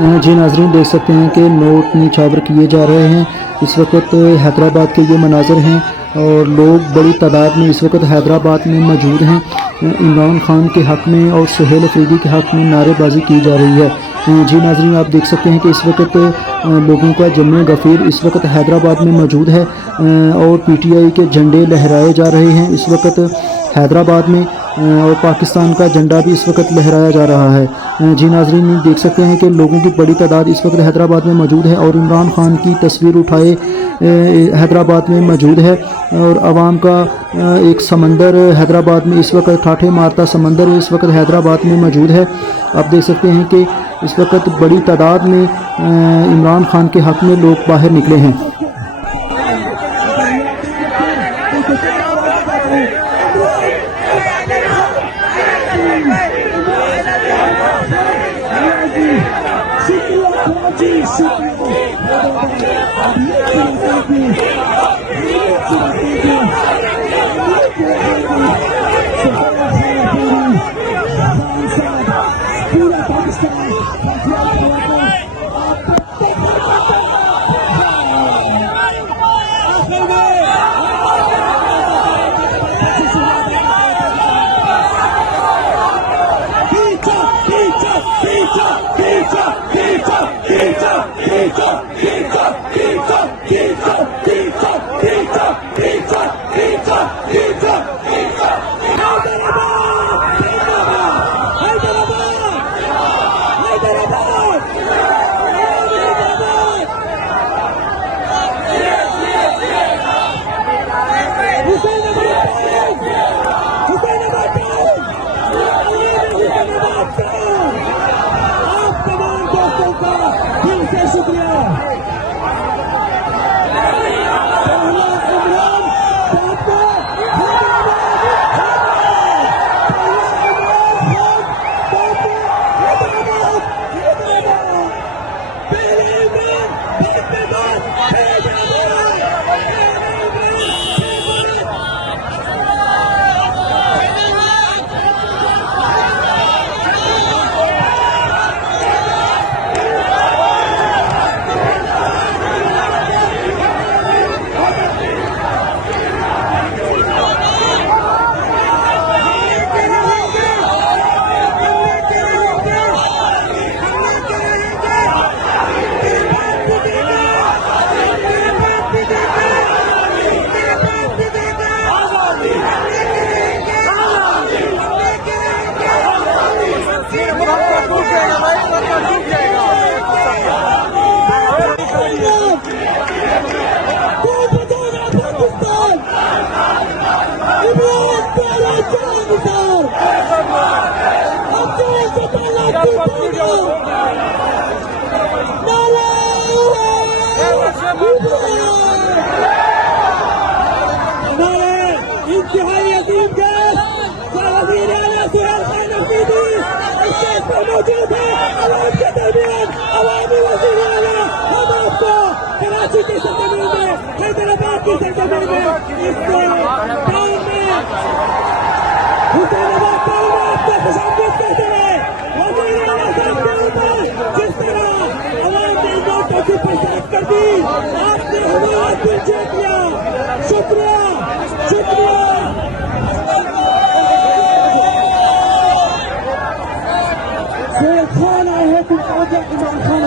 जी नाजरीन, देख सकते हैं कि नोट न्यौछावर किए जा रहे हैं। इस वक्त हैदराबाद के ये मनाजर हैं और लोग बड़ी तादाद में इस वक्त हैदराबाद में मौजूद हैं। इमरान खान के हक़ में और सुहेल अफरीदी के हक़ में नारेबाजी की जा रही है। जी नाजरीन, आप देख सकते हैं कि इस वक्त लोगों का जम्मे गफ़ीर इस वक्त हैदराबाद में मौजूद है और PTI के झंडे लहराए जा रहे हैं इस वक्त हैदराबाद में, और पाकिस्तान का झंडा भी इस वक्त लहराया जा रहा है। जी नाजरीन, देख सकते हैं कि लोगों की बड़ी तादाद इस वक्त हैदराबाद में मौजूद है और इमरान खान की तस्वीर उठाए हैदराबाद में मौजूद है और आवाम का एक समंदर हैदराबाद में इस वक्त ठाठे मारता समंदर इस वक्त हैदराबाद में मौजूद है। आप देख सकते हैं कि इस वक्त बड़ी तादाद में इमरान खान के हक़ में लोग बाहर निकले हैं। इंतहाई अजीम गैस वज़ीर आला सुहेल खान अफरीदी स्टेज पर मौजूद है। आवाम के दरमियान अवामी वज़ीर आला हम आपको कराची के सरजमीन में, हैदराबाद की सरजमीन में, इस टाउन में, हुसैनाबाद टाउन में आपको खुशामदीद कहते हैं। वज़ीर आला साहब के ऊपर जिस तरह अवाम ने नोटों की बरसात कर दी, आपने हमारा दिल जीत लिया। शुक्रिया, शुक्रिया। सुहेल खान आए हैं, तुम इमरान खान